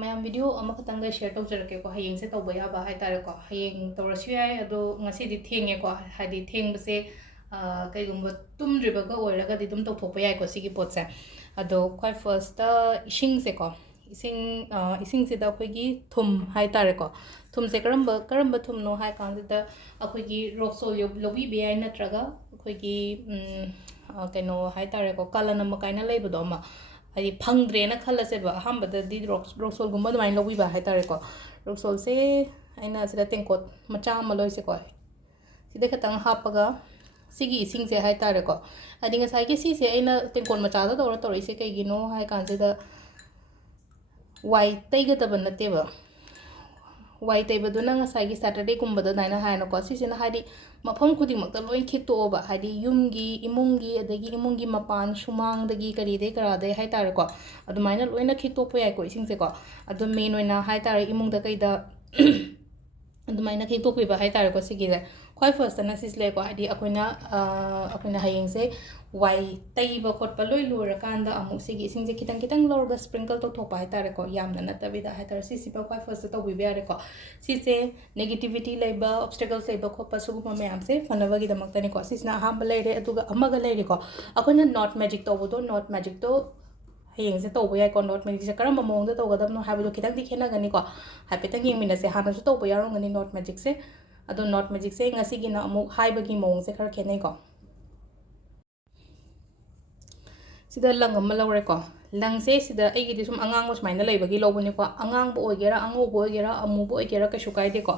ꯃꯌꯥꯝ video ꯑꯃꯈꯛꯇꯪꯒ share ꯇꯧꯖꯔꯛꯀꯦꯀꯣ ꯍꯌꯦꯡꯁꯦ ꯇꯧꯕ ꯌꯥꯕ ꯍꯥꯏꯇꯥꯔꯦꯀꯣ ꯍꯌꯦꯡ ꯇꯧꯔꯁꯨ ꯌꯥꯏ ꯑꯗꯣ ꯉꯁꯤꯗꯤ ꯊꯦꯡꯉꯦꯀꯣ ꯍꯥꯏꯗꯤ ꯊꯦꯡꯕꯁꯦ ꯀꯩꯒꯨꯝꯕ ꯇꯨꯝꯗ꯭ꯔꯤꯕꯒ ꯑꯣꯏꯔꯒꯗꯤ ꯑꯗꯨꯝ ꯇꯧꯊꯣꯛꯄ ꯌꯥꯏꯀꯣ ꯁꯤꯒꯤ ꯄꯣꯠꯁꯦ ꯑꯗꯣ ꯈ꯭ꯋꯥꯏ ꯐꯥꯔꯁꯇ ꯏꯁꯤꯡꯁꯦꯀꯣ ꯏꯁꯤꯡꯁꯤꯗ ꯑꯩꯈꯣꯏꯒꯤ ꯊꯨꯝ ꯍꯥꯏꯇꯥꯔꯦꯀꯣ ꯊꯨꯝꯁꯦ ꯀꯔꯝꯕ ꯊꯨꯝꯅꯣ ꯍꯥꯏ ꯀꯥꯟꯁꯤꯗ ꯑꯩꯈꯣꯏꯒꯤ ꯔꯣꯛ ꯁꯣꯜ ꯂꯧꯕꯤꯕ ꯌꯥꯏ ꯅꯠꯇ꯭ꯔꯒ ꯑꯩꯈꯣꯏꯒꯤ ꯀꯩꯅꯣ ꯍꯥꯏꯇꯥꯔꯦꯀꯣ ꯀꯥꯂꯅꯝ ꯀꯥꯏꯅ ꯂꯩꯕꯗꯣ ꯑꯃ ꯍꯥꯏꯗꯤ ꯐꯪꯗ꯭ꯔꯦꯅ ꯈꯜꯂꯁꯦꯕ ꯑꯍꯥꯟꯕꯗꯗꯤ ꯔꯣꯛꯁꯣꯜꯒꯨꯝꯕ ꯑꯗꯨꯃꯥꯏꯅ ꯂꯧꯕꯤꯕ ꯍꯥꯏꯇꯥꯔꯦꯀꯣ ꯔꯣꯛꯁꯣꯜꯁꯦ ꯑꯩꯅ ꯁꯤꯗ ꯇꯦꯡꯀꯣꯠ ꯃꯆꯥ ꯑꯃ ꯂꯧꯁꯦꯀꯣ ꯁꯤꯗ ꯈꯛꯇꯪ ꯍꯥꯞꯄꯒ ꯁꯤꯒꯤ ꯏꯁꯤꯡꯁꯦ ꯍꯥꯏꯇꯥꯔꯦꯀꯣ ꯍꯥꯏꯗꯤ ꯉꯁꯥꯏꯒꯤ ꯁꯤꯁꯦ ꯑꯩꯅ ꯇꯦꯡꯀꯣꯠ ꯃꯆꯥꯗ ꯇꯧꯔꯛꯏꯁꯦ ꯀꯩꯒꯤꯅꯣ ꯍꯥꯏ ꯀꯥꯟꯁꯤꯗ ꯋꯥꯏ ꯇꯩꯒꯗꯕ ꯅꯠꯇꯦꯕ ꯋꯥꯏ ꯇꯩꯕꯗꯨꯅ ꯉꯁꯥꯏꯒꯤ ꯁꯦꯇꯔꯗꯦꯒꯨꯝꯕꯗ ꯑꯗꯨꯃꯥꯏꯅ ꯍꯥꯏꯅꯀꯣ ꯁꯤꯁꯤꯅ ꯍꯥꯏꯗꯤ ꯃꯐꯝ ꯈꯨꯗꯤꯡꯃꯛꯇ ꯂꯣꯏ ꯈꯤꯠꯇꯣꯛꯑꯣꯕ ꯍꯥꯏꯗꯤ ꯌꯨꯝꯒꯤ ꯏꯃꯨꯡꯒꯤ ꯑꯗꯒꯤ ꯏꯃꯨꯡꯒꯤ ꯃꯄꯥꯟ ꯁꯨꯃꯥꯡꯗꯒꯤ ꯀꯔꯤꯗꯩ ꯀꯔꯥꯗꯩ ꯍꯥꯏꯇꯥꯔꯦꯀꯣ ꯑꯗꯨꯃꯥꯏꯅ ꯂꯣꯏꯅ ꯈꯤꯠꯇꯣꯛꯄ ꯌꯥꯏꯀꯣ ꯏꯁꯤꯡꯁꯦꯀꯣ ꯑꯗꯣ ꯃꯦꯟ ꯑꯣꯏꯅ ꯍꯥꯏꯇꯥꯔꯦ ꯏꯃꯨꯡꯗ ꯀꯩꯗ ꯑꯗꯨꯃꯥꯏꯅ ꯈꯤꯛꯇꯣꯛꯄꯤꯕ ꯍꯥꯏꯇꯥꯔꯦꯀꯣ ꯁꯤꯒꯤꯁꯦ ꯈ꯭ꯋꯥꯏ ꯐꯥꯔꯁꯇꯅ ꯁꯤꯁꯦ ꯂꯩꯀꯣ ꯍꯥꯏꯗꯤ ꯑꯩꯈꯣꯏꯅ ꯍꯌꯦꯡꯁꯦ ꯋꯥꯏ ꯇꯩꯕ ꯈꯣꯠꯄ ꯂꯣꯏ ꯂꯣꯏꯔꯀꯥꯟꯗ ꯑꯃꯨꯛ ꯁꯤꯒꯤ ꯏꯁꯤꯡꯁꯦ ꯈꯤꯇꯪ ꯈꯤꯇꯪ ꯂꯧꯔꯒ ꯁ꯭ꯄ꯭रिꯡꯀꯜ ꯇꯧꯊꯣꯛꯄ ꯍꯥꯏꯇꯥꯔꯦꯀꯣ ꯌꯥꯝꯅ ꯅꯠꯇꯕꯤꯗ ꯍꯥꯏꯇꯥꯔꯦ ꯁꯤꯁꯤꯐꯥꯎ ꯈ꯭ꯋꯥꯏ ꯐꯥꯔꯁꯇ ꯇꯧꯕꯤꯕ ꯌꯥꯔꯦꯀꯣ ꯁꯤꯁꯦ ꯅꯦꯒꯦꯇꯤꯚꯤꯇꯤ ꯂꯩꯕ ꯑꯣꯕꯁꯇꯦꯀꯜꯁ ꯂꯩꯕ ꯈꯣꯠꯄ ꯁꯤꯒꯨꯝꯕ ꯃꯌꯥꯝꯁꯦ ꯐꯅꯕꯒꯤꯗꯃꯛꯇꯅꯤꯀꯣ ꯁꯤꯁꯤꯅ ꯑꯍꯥꯟꯕ ꯂꯩꯔꯦ ꯑꯗꯨꯒ ꯑꯃꯒ ꯂꯩꯔꯦꯀꯣ ꯑꯩꯈꯣꯏꯅ ꯅꯣꯠ ꯃꯦꯖꯤꯛ ꯇꯧꯕꯗꯣ ꯅꯣꯠ ꯃꯦꯖꯤꯛꯇꯣ ꯍꯌꯦꯡꯁꯦ ꯇꯧꯕ ꯌꯥꯏꯀꯣ ꯅꯣꯠ ꯃꯦꯖꯤꯛꯁꯦ ꯀꯔꯝꯕ ꯃꯑꯣꯡꯗ ꯇꯧꯒꯗꯕꯅꯣ ꯍꯥꯏꯕꯗꯣ ꯈꯤꯇꯪꯗꯤ ꯈꯦꯠꯅꯒꯅꯤꯀꯣ ꯍꯥꯏꯐꯦꯠꯇꯪ ꯌꯦꯡꯃꯤꯟꯅꯁꯦ ꯍꯥꯟꯅꯁꯨ ꯇꯧꯕ ꯌꯥꯎꯔꯝꯒꯅꯤ ꯅꯣꯠ ꯃꯦꯖꯤꯛꯁꯦ ꯑꯗꯣ ꯅꯣꯠ ꯃꯦꯖꯤꯛꯁꯦ ꯉꯁꯤꯒꯤꯅ ꯑꯃꯨꯛ ꯍꯥꯏꯕꯒꯤ ꯃꯑꯣꯡꯁꯦ ꯈꯔ ꯈꯦꯠꯅꯩꯀꯣ ꯁꯤꯗ ꯂꯪ ꯑꯃ ꯂꯧꯔꯦꯀꯣ ꯂꯪꯁꯦ ꯁꯤꯗ ꯑꯩꯒꯤꯗꯤ ꯁꯨꯝ ꯑꯉꯥꯡꯕ ꯁꯨꯃꯥꯏꯅ ꯂꯩꯕꯒꯤ ꯂꯧꯕꯅꯤꯀꯣ ꯑꯉꯥꯡꯕ ꯑꯣꯏꯒꯦꯔꯥ ꯑꯉꯧꯕ ꯑꯣꯏꯒꯦꯔꯥ ꯑꯃꯨꯕ ꯑꯣꯏꯒꯦꯔꯥ ꯀꯩꯁꯨ ꯀꯥꯏꯗꯦꯀꯣ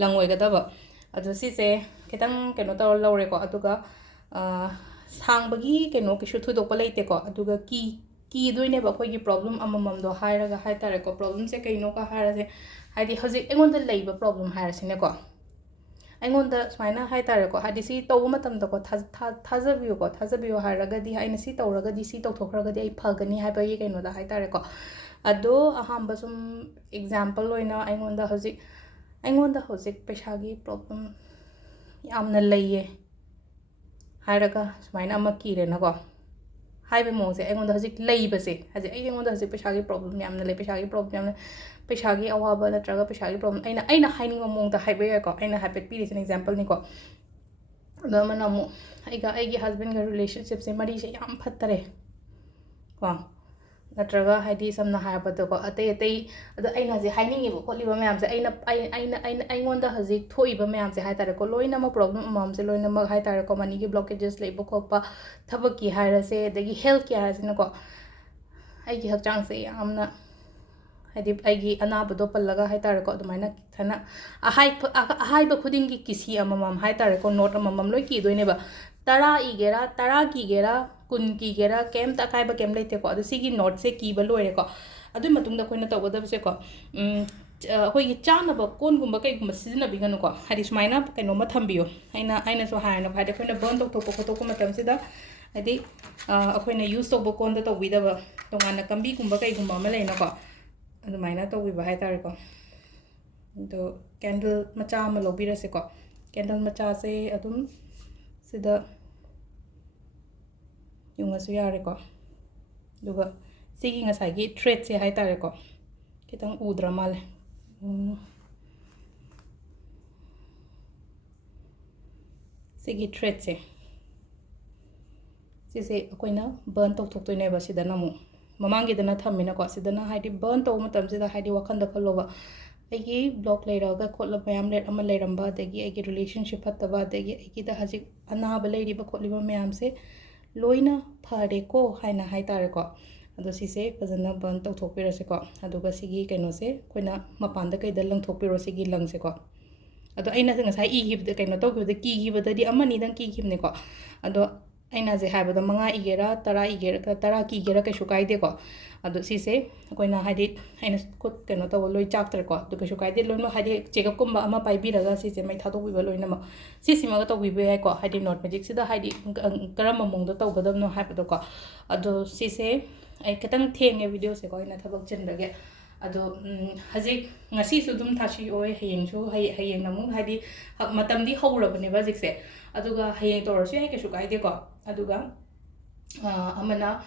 ꯂꯪ ꯑꯣꯏꯒꯗꯕ ꯑꯗꯣ ꯁꯤꯁꯦ ꯈꯤꯇꯪ ꯀꯩꯅꯣ ꯇꯧꯔ ꯂꯧꯔꯦꯀꯣ ꯑꯗꯨꯒ ꯁꯥꯡꯕꯒꯤ ꯀꯩꯅꯣ ꯀꯩꯁꯨ ꯊꯣꯏꯗꯣꯛꯄ ꯂꯩꯇꯦꯀꯣ ꯑꯗꯨꯒ ꯀꯤꯗꯣꯏꯅꯦꯕ ꯑꯩꯈꯣꯏꯒꯤ ꯄ꯭ꯔꯣꯕ꯭ꯂꯦꯝ ꯑꯃꯃꯝꯗꯣ ꯍꯥꯏꯔꯒ ꯍꯥꯏꯇꯥꯔꯦꯀꯣ ꯄ꯭ꯔꯣꯕ꯭ꯂꯦꯝꯁꯦ ꯀꯩꯅꯣꯒ ꯍꯥꯏꯔꯁꯦ ꯍꯥꯏꯗꯤ ꯍꯧꯖꯤꯛ ꯑꯩꯉꯣꯟꯗ ꯂꯩꯕ ꯄ꯭ꯔꯣꯕ꯭ꯂꯦꯝ ꯍꯥꯏꯔꯁꯤꯅꯦꯀꯣ ꯑꯩꯉꯣꯟꯗ ꯁꯨꯃꯥꯏꯅ ꯍꯥꯏꯇꯥꯔꯦꯀꯣ ꯍꯥꯏꯗꯤ ꯁꯤ ꯇꯧꯕ ꯃꯇꯝꯗꯀꯣ ꯊꯥꯖꯕꯤꯌꯨ ꯍꯥꯏꯔꯒꯗꯤ ꯑꯩꯅ ꯁꯤ ꯇꯧꯔꯒꯗꯤ ꯁꯤ ꯇꯧꯊꯣꯛꯈ꯭ꯔꯒꯗꯤ ꯑꯩ ꯐꯒꯅꯤ ꯍꯥꯏꯕꯒꯤ ꯀꯩꯅꯣꯗ ꯍꯥꯏꯇꯥꯔꯦꯀꯣ ꯑꯗꯣ ꯑꯍꯥꯟꯕ ꯁꯨꯝ ꯑꯦꯛꯖꯥꯝꯄꯜ ꯑꯣꯏꯅ ꯑꯩꯉꯣꯟꯗ ꯍꯧꯖꯤꯛ ꯄꯩꯁꯥꯒꯤ ꯄ꯭ꯔꯣꯕ꯭ꯂꯦꯝ ꯌꯥꯝꯅ ꯂꯩꯌꯦ ꯍꯥꯏꯔꯒ ꯁꯨꯃꯥꯏꯅ ꯑꯃ ꯀꯤꯔꯦꯅꯀꯣ ꯍꯥꯏꯕ ꯃꯑꯣꯡꯁꯦ ꯑꯩꯉꯣꯟꯗ ꯍꯧꯖꯤꯛ ꯂꯩꯕꯁꯦ ꯍꯧꯖꯤꯛ ꯑꯩꯉꯣꯟꯗ ꯍꯧꯖꯤꯛ ꯄꯩꯁꯥꯒꯤ ꯄ꯭ꯔꯣꯕ꯭ꯂꯦꯝ ꯌꯥꯝꯅ ꯂꯩ ꯄꯩꯁꯥꯒꯤ ꯑꯋꯥꯕ ꯅꯠꯇ꯭ꯔꯒ ꯄꯩꯁꯥꯒꯤ ꯄ꯭ꯔꯣꯕ꯭ꯂꯦꯝ ꯑꯩꯅ ꯍꯥꯏꯅꯤꯡꯕ ꯃꯑꯣꯡꯗ ꯍꯥꯏꯕ ꯌꯥꯏꯀꯣ ꯑꯩꯅ ꯍꯥꯏꯐꯦꯠ ꯄꯤꯔꯤꯁꯤꯅ ꯑꯦꯛꯖꯥꯝꯄꯜꯅꯤꯀꯣ ꯑꯗꯣ ꯑꯃꯅ ꯑꯃꯨꯛ ꯑꯩꯒꯤ ꯍꯁꯕꯦꯟꯒ ꯔꯤꯂꯦꯁꯟꯁꯤꯞꯁꯦ ꯃꯔꯤꯁꯦ ꯌꯥꯝ ꯐꯠꯇꯔꯦ ꯀꯣ ꯅꯠꯇ꯭ꯔꯒ ꯍꯥꯏꯗꯤ ꯁꯝꯅ ꯍꯥꯏꯔꯕꯗꯀꯣ ꯑꯇꯩ ꯑꯗꯣ ꯑꯩꯅ ꯍꯧꯖꯤꯛ ꯍꯥꯏꯅꯤꯡꯉꯤꯕ ꯈꯣꯠꯂꯤꯕ ꯃꯌꯥꯝꯁꯦ ꯑꯩꯉꯣꯟꯗ ꯍꯧꯖꯤꯛ ꯊꯣꯛꯏꯕ ꯃꯌꯥꯝꯁꯦ ꯍꯥꯏꯇꯥꯔꯦꯀꯣ ꯂꯣꯏꯅꯃꯛ ꯄ꯭ꯔꯣꯕ꯭ꯂꯦꯝ ꯑꯃꯃꯝꯁꯦ ꯂꯣꯏꯅꯃꯛ ꯍꯥꯏꯇꯥꯔꯦꯀꯣ ꯃꯅꯤꯒꯤ ꯕ꯭ꯂꯣꯀꯦꯖꯦꯁ ꯂꯩꯕ ꯈꯣꯠꯄ ꯊꯕꯛꯀꯤ ꯍꯥꯏꯔꯁꯦ ꯑꯗꯒꯤ ꯍꯦꯜꯊꯀꯤ ꯍꯥꯏꯔꯁꯤꯅꯀꯣ ꯑꯩꯒꯤ ꯍꯛꯆꯥꯡꯁꯦ ꯌꯥꯝꯅ ꯍꯥꯏꯗꯤ ꯑꯩꯒꯤ ꯑꯅꯥꯕꯗꯣ ꯄꯜꯂꯒ ꯍꯥꯏꯇꯥꯔꯦꯀꯣ ꯑꯗꯨꯃꯥꯏꯅ ꯊꯅ ꯑꯍꯥꯏꯕ ꯈꯨꯗꯤꯡꯒꯤ ꯀꯤꯁꯤ ꯑꯃꯃꯝ ꯍꯥꯏꯇꯥꯔꯦꯀꯣ ꯅꯣꯠ ꯑꯃꯃꯝ ꯂꯣꯏ ꯀꯤꯗꯣꯏꯅꯦꯕ 10 ꯏꯒꯦꯔꯥ 10 ꯀꯤꯒꯦꯔꯥ 10 ꯀꯤꯒꯦꯔꯥ ꯀꯩꯝꯇ ꯑꯀꯥꯏꯕ ꯀꯩꯝ ꯂꯩꯇꯦꯀꯣ ꯑꯗꯣ ꯁꯤꯒꯤ ꯅꯣꯠꯁꯦ ꯀꯤꯕ ꯂꯣꯏꯔꯦꯀꯣ ꯑꯗꯨꯒꯤ ꯃꯇꯨꯡꯗ ꯑꯩꯈꯣꯏꯅ ꯇꯧꯒꯗꯕꯁꯦꯀꯣ ꯑꯩꯈꯣꯏꯒꯤ ꯆꯥꯅꯕ ꯀꯣꯟꯒꯨꯝꯕ ꯀꯩꯒꯨꯝꯕ ꯁꯤꯖꯤꯟꯅꯕꯤꯒꯅꯨꯀꯣ ꯍꯥꯏꯗꯤ ꯁꯨꯃꯥꯏꯅ ꯀꯩꯅꯣꯝꯃ ꯊꯝꯕꯤꯌꯨ ꯑꯩꯅꯁꯨ ꯍꯥꯏꯔꯅꯕ ꯍꯥꯏꯗꯤ ꯑꯩꯈꯣꯏꯅ ꯕꯔꯟ ꯇꯧꯊꯣꯛꯄ ꯈꯣꯠꯇꯣꯛꯄ ꯃꯇꯝꯁꯤꯗ ꯍꯥꯏꯗꯤ ꯑꯩꯈꯣꯏꯅ ꯌꯨꯁ ꯇꯧꯕ ꯀꯣꯟꯗ ꯇꯧꯕꯤꯗꯕ ꯇꯣꯉꯥꯟꯅ ꯀꯝꯕꯤꯒꯨꯝꯕ ꯀꯩꯒꯨꯝꯕ ꯑꯃ ꯂꯩꯅꯀꯣ ꯑꯗꯨꯃꯥꯏꯅ ꯇꯧꯕꯤꯕ ꯍꯥꯏꯇꯥꯔꯦꯀꯣ ꯑꯗꯣ ꯀꯦꯟꯗꯜ ꯃꯆꯥ ꯑꯃ ꯂꯧꯕꯤꯔꯁꯦꯀꯣ ꯀꯦꯟꯗꯜ ꯃꯆꯥꯁꯦ ꯑꯗꯨꯝ ꯁꯤꯗ ꯌꯨꯡꯉꯁꯨ ꯌꯥꯔꯦꯀꯣ ꯑꯗꯨꯒ ꯁꯤꯒꯤ ꯉꯁꯥꯏꯒꯤ ꯊ꯭ꯔꯦꯗꯁꯦ ꯍꯥꯏꯇꯥꯔꯦꯀꯣ ꯈꯤꯇꯪ ꯎꯗ꯭ꯔ ꯃꯥꯜꯂꯦ ꯁꯤꯒꯤ ꯊ꯭ꯔꯦꯗꯁꯦ ꯁꯤꯁꯦ ꯑꯩꯈꯣꯏꯅ ꯕꯔꯟ ꯇꯧꯊꯣꯛꯇꯣꯏꯅꯦꯕ ꯁꯤꯗꯅ ꯑꯃꯨꯛ ꯃꯃꯥꯡꯒꯤꯗꯅ ꯊꯝꯃꯤꯅꯀꯣ ꯁꯤꯗꯅ ꯍꯥꯏꯗꯤ ꯕꯔꯟ ꯇꯧꯕ ꯃꯇꯝꯁꯤꯗ ꯍꯥꯏꯗꯤ ꯋꯥꯈꯟꯗ ꯈꯜꯂꯣꯕ ꯑꯩꯒꯤ ꯕ꯭ꯂꯣꯛ ꯂꯩꯔꯒ ꯈꯣꯠꯂꯕ ꯃꯌꯥꯝ ꯑꯃ ꯂꯩꯔꯝꯕ ꯑꯗꯒꯤ ꯑꯩꯒꯤ ꯔꯤꯂꯦꯁꯟꯁꯤꯞ ꯐꯠꯇꯕ ꯑꯗꯒꯤ ꯑꯩꯒꯤꯗ ꯍꯧꯖꯤꯛ ꯑꯅꯥꯕ ꯂꯩꯔꯤꯕ ꯈꯣꯠꯂꯤꯕ ꯃꯌꯥꯝꯁꯦ ꯂꯣꯏꯅ ꯐꯔꯦꯀꯣ ꯍꯥꯏꯅ ꯍꯥꯏꯇꯥꯔꯦꯀꯣ ꯑꯗꯣ ꯁꯤꯁꯦ ꯐꯖꯅ ꯕꯔꯟ ꯇꯧꯊꯣꯛꯄꯤꯔꯁꯦꯀꯣ ꯑꯗꯨꯒ ꯁꯤꯒꯤ ꯀꯩꯅꯣꯁꯦ ꯑꯩꯈꯣꯏꯅ ꯃꯄꯥꯟꯗ ꯀꯩꯗ ꯂꯪꯊꯣꯛꯄꯤꯔꯣ ꯁꯤꯒꯤ ꯂꯪꯁꯦꯀꯣ ꯑꯗꯣ ꯑꯩꯅ ꯉꯁꯥꯏ ꯏꯈꯤꯕꯗ ꯀꯩꯅꯣ ꯇꯧꯈꯤꯕꯗ ꯀꯤꯈꯤꯕꯗꯗꯤ ꯑꯃꯅꯤꯗꯪ ꯀꯤꯈꯤꯕꯅꯦꯀꯣ ꯑꯗꯣ ꯑꯩꯅ ꯍꯧꯖꯤꯛ ꯍꯥꯏꯕꯗꯣ 5 ꯏꯒꯦꯔꯥ 10 ꯏꯒꯦꯔꯥ 10 ꯀꯤꯒꯦꯔꯥ ꯀꯩꯁꯨ ꯀꯥꯏꯗꯦꯀꯣ ꯑꯗꯣ ꯁꯤꯁꯦ ꯑꯩꯈꯣꯏꯅ ꯍꯥꯏꯗꯤ ꯑꯩꯅ ꯈꯨꯠ ꯀꯩꯅꯣ ꯇꯧꯕ ꯂꯣꯏ ꯆꯥꯛꯇ꯭ꯔꯦꯀꯣ ꯑꯗꯨ ꯀꯩꯁꯨ ꯀꯥꯏꯗꯦ ꯂꯣꯏꯅꯃꯛ ꯍꯥꯏꯗꯤ ꯆꯦꯒꯞꯀꯨꯝꯕ ꯑꯃ ꯄꯥꯏꯕꯤꯔꯒ ꯁꯤꯁꯦ ꯃꯩ ꯊꯥꯗꯣꯛꯄꯤꯕ ꯂꯣꯏꯅꯃꯛ ꯁꯤꯁꯤꯃꯒ ꯇꯧꯕꯤꯕ ꯌꯥꯏꯀꯣ ꯍꯥꯏꯗꯤ ꯅꯣꯠ ꯃꯦꯖꯤꯛꯁꯤꯗ ꯍꯥꯏꯗꯤ ꯀꯔꯝꯕ ꯃꯑꯣꯡꯗ ꯇꯧꯒꯗꯕꯅꯣ ꯍꯥꯏꯕꯗꯣꯀꯣ ꯑꯗꯣ ꯁꯤꯁꯦ ꯑꯩ ꯈꯤꯇꯪ ꯊꯦꯡꯉꯦ ꯚꯤꯗꯤꯑꯣꯁꯦꯀꯣ ꯑꯩꯅ ꯊꯕꯛ ꯆꯤꯟꯕꯒꯤ ꯑꯗꯣ ꯍꯧꯖꯤꯛ ꯉꯁꯤꯁꯨ ꯑꯗꯨꯝ ꯊꯥꯁꯤꯑꯣꯏ ꯍꯌꯦꯡꯁꯨ ꯍꯌꯦꯡ ꯑꯃꯨꯛ ꯍꯥꯏꯗꯤ ꯃꯇꯝꯗꯤ ꯍꯧꯔꯕꯅꯦꯕ ꯍꯧꯖꯤꯛꯁꯦ ꯑꯗꯨꯒ ꯍꯌꯦꯡ ꯇꯧꯔꯁꯨ ꯌꯥꯏ ꯀꯩꯁꯨ ꯀꯥꯏꯗꯦꯀꯣ ꯑꯗꯨꯒ amana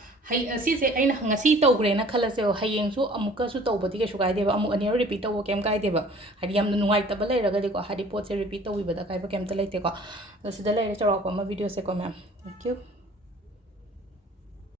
sise aina ngasi tawgrena khalase hayengsu amuka su tawbati ke shukai deba amu ani repeat tawo kem kai deba hadi yam nuai taba lai raga de ko hadi pot se repeat tawi bada kai ba kem ta laite ko sida lai chawak ma video se ko ma'am thank you